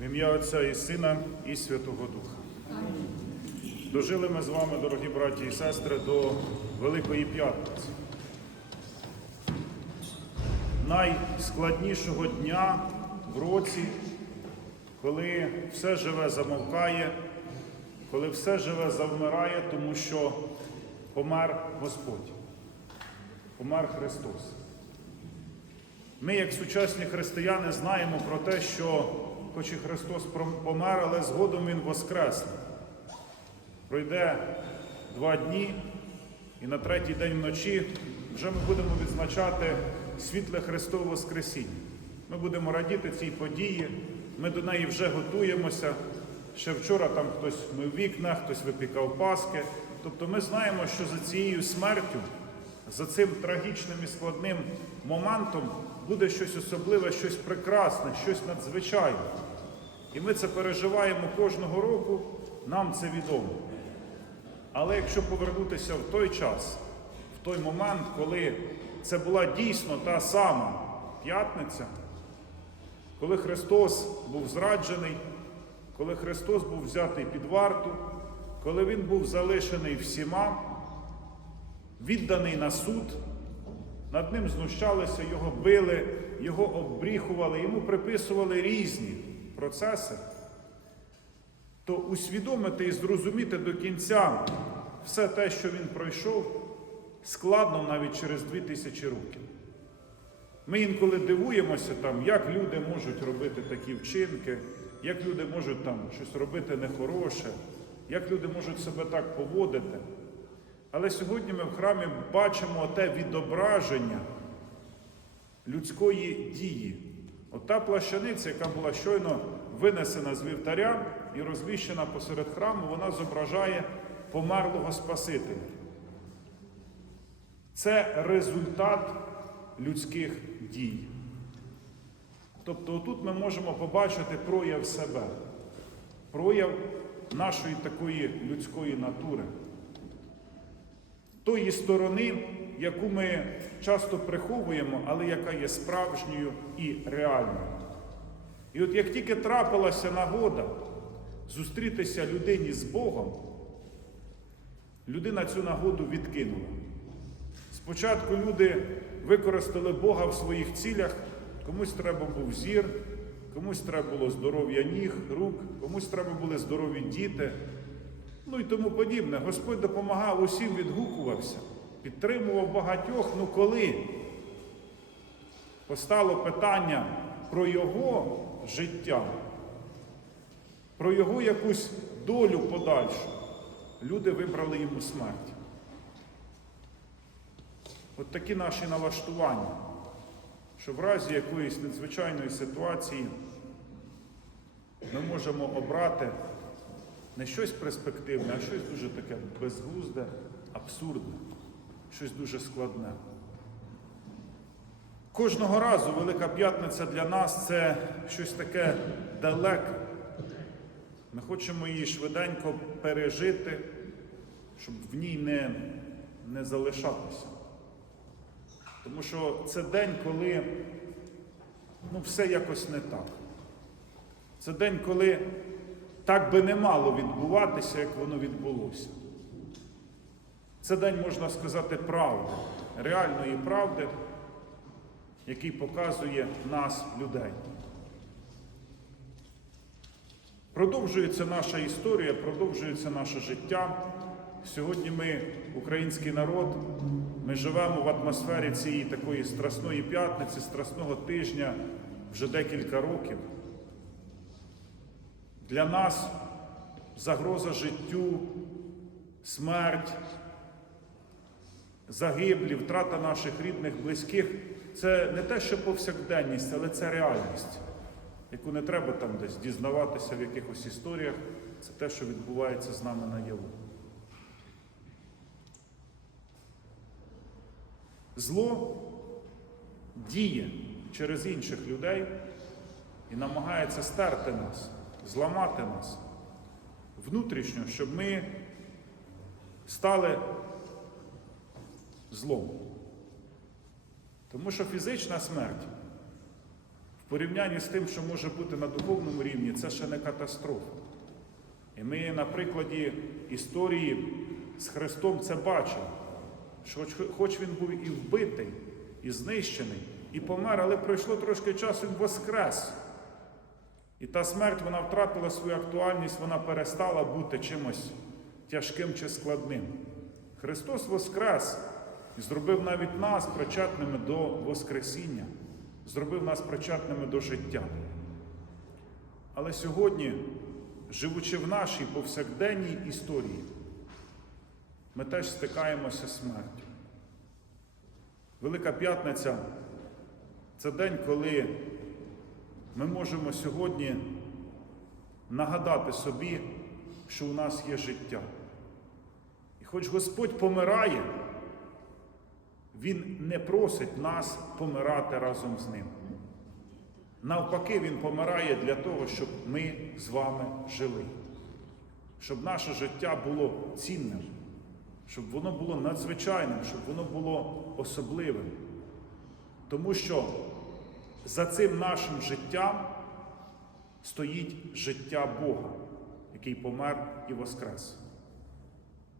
В ім'я Отця і Сина і Святого Духа. Дожили ми з вами, дорогі браті і сестри, до Великої П'ятниці. Найскладнішого дня в році, коли все живе замовкає, коли все живе завмирає, тому що помер Господь, помер Христос. Ми, як сучасні християни, знаємо про те, що хоч і Христос помер, але згодом Він воскресне. Пройде два дні, і на третій день вночі вже ми будемо відзначати світле Христове Воскресіння. Ми будемо радіти цій події, ми до неї вже готуємося. Ще вчора там хтось мив вікна, хтось випікав паски. Тобто ми знаємо, що за цією смертю, за цим трагічним і складним моментом буде щось особливе, щось прекрасне, щось надзвичайне. І ми це переживаємо кожного року, нам це відомо. Але якщо повернутися в той час, в той момент, коли це була дійсно та сама п'ятниця, коли Христос був зраджений, коли Христос був взятий під варту, коли Він був залишений всіма, відданий на суд, над ним знущалися, його били, його обріхували, йому приписували різні процеси, то усвідомити і зрозуміти до кінця все те, що він пройшов, складно навіть через дві тисячі років. Ми інколи дивуємося, там, як люди можуть робити такі вчинки, як люди можуть там щось робити нехороше, як люди можуть себе так поводити. Але сьогодні ми в храмі бачимо те відображення людської дії. Ота плащаниця, яка була щойно винесена з вівтаря і розміщена посеред храму, вона зображає померлого Спасителя. Це результат людських дій. Тобто отут ми можемо побачити прояв себе, прояв нашої такої людської натури, тої сторони, яку ми часто приховуємо, але яка є справжньою і реальною. І от як тільки трапилася нагода зустрітися людині з Богом, людина цю нагоду відкинула. Спочатку люди використали Бога в своїх цілях, комусь треба був зір, комусь треба було здоров'я ніг, рук, комусь треба були здорові діти, ну і тому подібне. Господь допомагав усім, відгукувався, підтримував багатьох, ну коли постало питання про його життя, про його якусь долю подальшу, люди вибрали йому смерть. От такі наші налаштування, що в разі якоїсь надзвичайної ситуації ми можемо обрати не щось перспективне, а щось дуже таке безглузде, абсурдне, щось дуже складне. Кожного разу Велика П'ятниця для нас це щось таке далеке. Ми хочемо її швиденько пережити, щоб в ній не, не залишатися. Тому що це день, коли ну, все якось не так. Це день, коли так би не мало відбуватися, як воно відбулося. Це день, можна сказати, правди, реальної правди, який показує нас, людей. Продовжується наша історія, продовжується наше життя. Сьогодні ми, український народ, ми живемо в атмосфері цієї такої страсної п'ятниці, страсного тижня вже декілька років. Для нас загроза життю, смерть, загиблі, втрата наших рідних, близьких це не те, що повсякденність, але це реальність, яку не треба там десь дізнаватися в якихось історіях. Це те, що відбувається з нами наяву. Зло діє через інших людей і намагається стерти нас, зламати нас внутрішньо, щоб ми стали злом. Тому що фізична смерть в порівнянні з тим, що може бути на духовному рівні, це ще не катастрофа. І ми на прикладі історії з Христом це бачимо, що хоч, він був і вбитий, і знищений, і помер, але пройшло трошки часу, він воскрес. І та смерть вона втратила свою актуальність, вона перестала бути чимось тяжким чи складним. Христос воскрес і зробив навіть нас причетними до Воскресіння, зробив нас причетними до життя. Але сьогодні, живучи в нашій повсякденній історії, ми теж стикаємося з смертю. Велика П'ятниця це день, коли ми можемо сьогодні нагадати собі, що у нас є життя. І хоч Господь помирає, Він не просить нас помирати разом з ним. Навпаки, Він помирає для того, щоб ми з вами жили, щоб наше життя було цінним, щоб воно було надзвичайним, щоб воно було особливим. Тому що за цим нашим життям стоїть життя Бога, який помер і воскрес.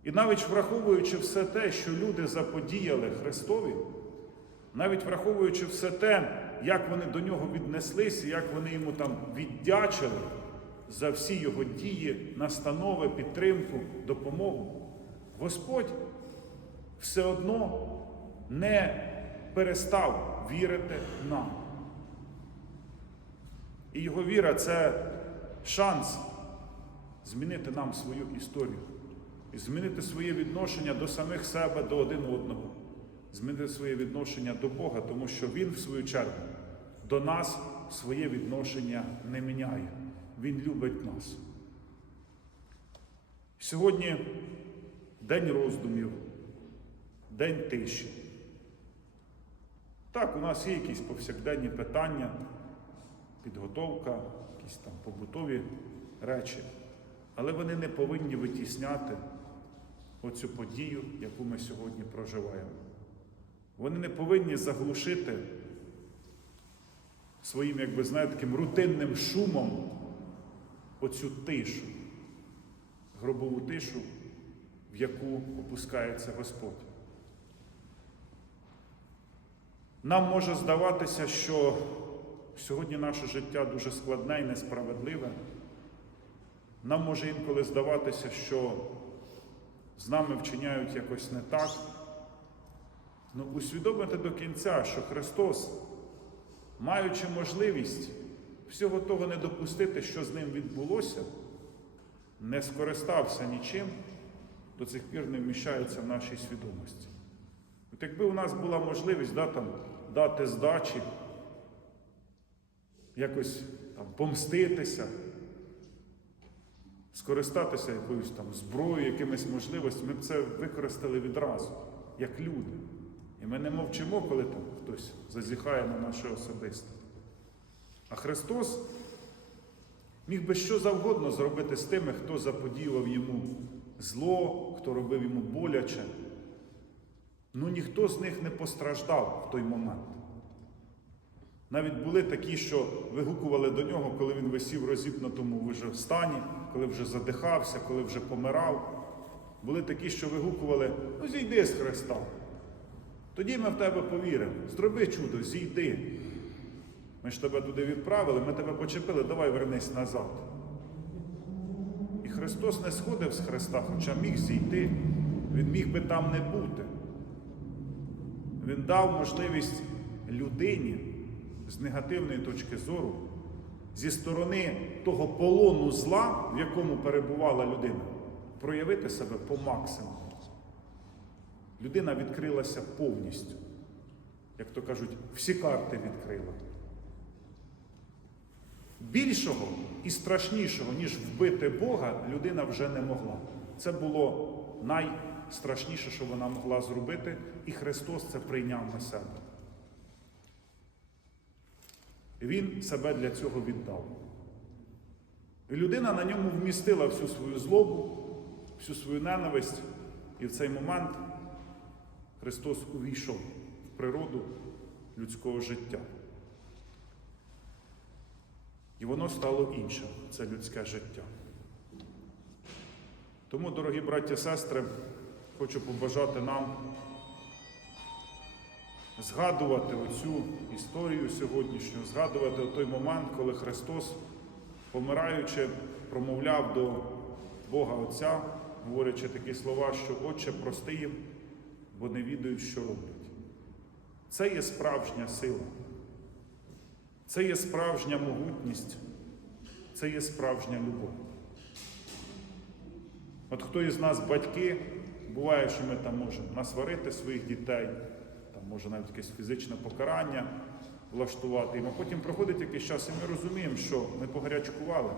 І навіть враховуючи все те, що люди заподіяли Христові, навіть враховуючи все те, як вони до нього віднеслися, як вони йому там віддячили за всі його дії, настанови, підтримку, допомогу, Господь все одно не перестав вірити нам. І його віра це шанс змінити нам свою історію, змінити своє відношення до самих себе, до один одного, змінити своє відношення до Бога, тому що Він, в свою чергу, до нас своє відношення не міняє. Він любить нас. Сьогодні день роздумів, день тиші. Так, у нас є якісь повсякденні питання, підготовка, якісь там побутові речі, але вони не повинні витісняти оцю подію, яку ми сьогодні проживаємо. Вони не повинні заглушити своїм, як би знаєте, таким рутинним шумом оцю тишу, гробову тишу, в яку опускається Господь. Нам може здаватися, що сьогодні наше життя дуже складне і несправедливе. Нам може інколи здаватися, що з нами вчиняють якось не так. Ну, усвідомити до кінця, що Христос, маючи можливість всього того не допустити, що з ним відбулося, не скористався нічим, до цих пір не вміщається в нашій свідомості. От якби у нас була можливість да, там, дати здачі, якось там, помститися, скористатися якоюсь там зброєю, якимись можливостями, ми б це використали відразу, як люди. І ми не мовчимо, коли там хтось зазіхає на наше особисте. А Христос міг би що завгодно зробити з тими, хто заподіював йому зло, хто робив йому боляче. Ну ніхто з них не постраждав в той момент. Навіть були такі, що вигукували до нього, коли він висів в розіпнутому вже стані, коли вже задихався, коли вже помирав. Були такі, що вигукували, ну зійди з Христа. Тоді ми в тебе повіримо. Зроби чудо, зійди. Ми ж тебе туди відправили, ми тебе почепили, давай вернись назад. І Христос не сходив з Христа, хоча міг зійти, Він міг би там не бути. Він дав можливість людині з негативної точки зору, зі сторони того полону зла, в якому перебувала людина, проявити себе по максимуму. Людина відкрилася повністю. Як то кажуть, всі карти відкрила. Більшого і страшнішого, ніж вбити Бога, людина вже не могла. Це було найстрашніше, що вона могла зробити, і Христос це прийняв на себе. Він себе для цього віддав. І людина на ньому вмістила всю свою злобу, всю свою ненависть, і в цей момент Христос увійшов в природу людського життя. І воно стало іншим це людське життя. Тому, дорогі браті і сестри, хочу побажати нам згадувати оцю історію сьогоднішню, згадувати той момент, коли Христос, помираючи, промовляв до Бога Отця, говорячи такі слова, що Отче, прости їм, бо не відають, що роблять. Це є справжня сила, це є справжня могутність, це є справжня любов. От хто із нас батьки, буває, що ми там можемо насварити своїх дітей, може навіть якесь фізичне покарання влаштувати їм, а потім проходить якийсь час, і ми розуміємо, що ми погарячкували.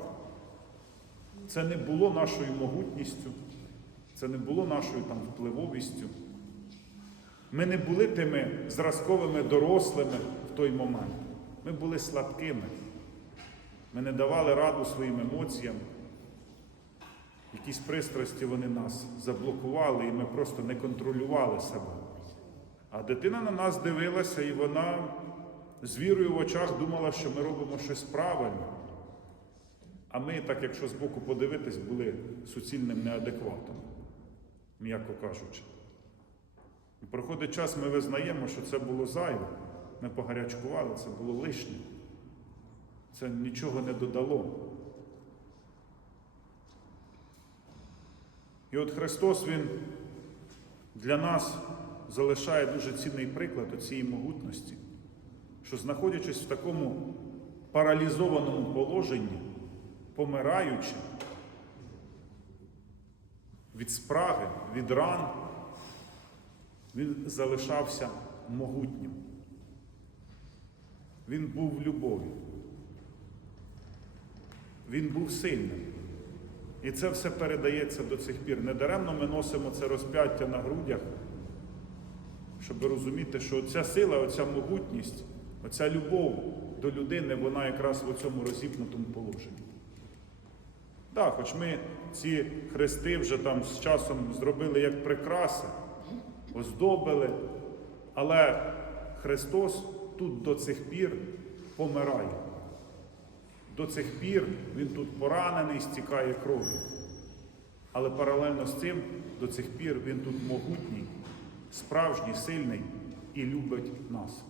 Це не було нашою могутністю, це не було нашою там впливовістю. Ми не були тими зразковими дорослими в той момент. Ми були слабкими. Ми не давали раду своїм емоціям. Якісь пристрасті вони нас заблокували, і ми просто не контролювали себе. А дитина на нас дивилася, і вона з вірою в очах думала, що ми робимо щось правильне. А ми, так якщо збоку подивитись, були суцільним неадекватом, м'яко кажучи. І проходить час, ми визнаємо, що це було зайве. Ми погарячкували, це було лишнє. Це нічого не додало. І от Христос Він для нас залишає дуже цінний приклад цієї могутності, що знаходячись в такому паралізованому положенні, помираючи від спраги, від ран, він залишався могутнім. Він був в любові. Він був сильним. І це все передається до цих пір. Недаремно ми носимо це розп'яття на грудях, щоб розуміти, що ця сила, оця могутність, оця любов до людини, вона якраз в цьому розіпнутому положенні. Так, хоч ми ці хрести вже там з часом зробили як прикраси, оздобили, але Христос тут до цих пір помирає. До цих пір він тут поранений, стікає кров'ю. Але паралельно з цим, до цих пір він тут могутній, справжній, сильний і любить нас.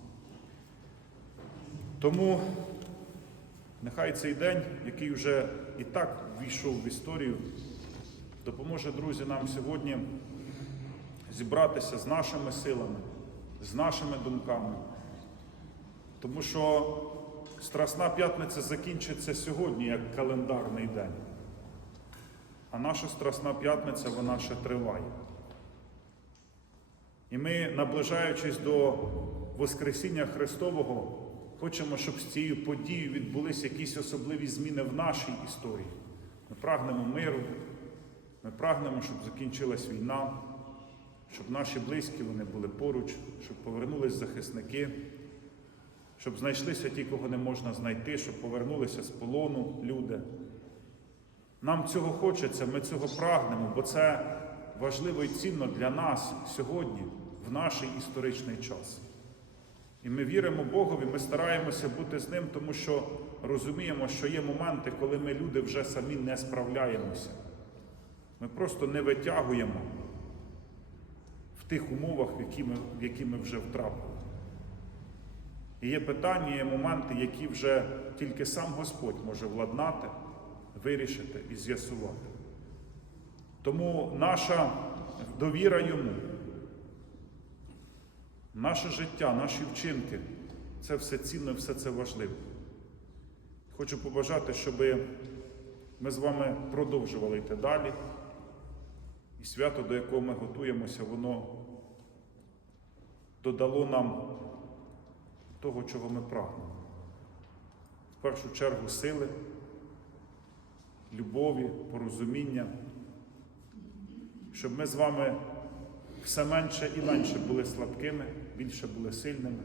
Тому нехай цей день, який вже і так війшов в історію, допоможе, друзі, нам сьогодні зібратися з нашими силами, з нашими думками. Тому що Страсна п'ятниця закінчиться сьогодні як календарний день. А наша Страсна п'ятниця вона ще триває. І ми, наближаючись до Воскресіння Христового, хочемо, щоб з цією подією відбулися якісь особливі зміни в нашій історії. Ми прагнемо миру, ми прагнемо, щоб закінчилась війна, щоб наші близькі вони були поруч, щоб повернулись захисники щоб знайшлися ті, кого не можна знайти, щоб повернулися з полону люди. Нам цього хочеться, ми цього прагнемо, бо це важливо і цінно для нас сьогодні, в наш історичний час. І ми віримо Богові, ми стараємося бути з ним, тому що розуміємо, що є моменти, коли ми люди вже самі не справляємося. Ми просто не витягуємо в тих умовах, в які ми, в які ми вже втрапили. І є питання, є моменти, які вже тільки сам Господь може владнати, вирішити і з'ясувати. Тому наша довіра йому, наше життя, наші вчинки це все цінно, все це важливо. Хочу побажати, щоб ми з вами продовжували йти далі. І свято, до якого ми готуємося, воно додало нам того, чого ми прагнемо. В першу чергу сили, любові, порозуміння, щоб ми з вами все менше і менше були слабкими, більше були сильними,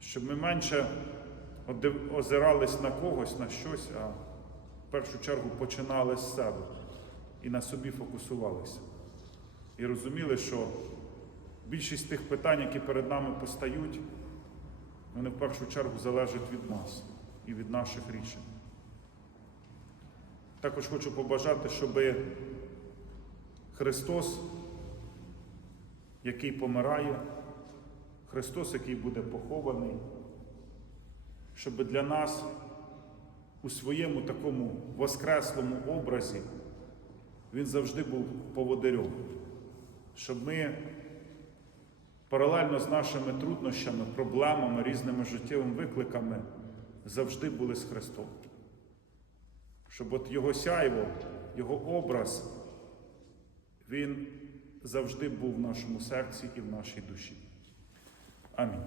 щоб ми менше озирались на когось, на щось, а в першу чергу починали з себе і на собі фокусувалися. І розуміли, що Більшість тих питань, які перед нами постають, вони в першу чергу залежать від нас. і від наших рішень. Також хочу побажати, щоб Христос, який помирає, Христос, який буде похований, щоб для нас у своєму такому воскреслому образі він завжди був поводирем, щоб ми паралельно з нашими труднощами, проблемами, різними життєвими викликами завжди були з Христом. Щоб от Його сяйво, Його образ, він завжди був в нашому серці і в нашій душі. Амінь.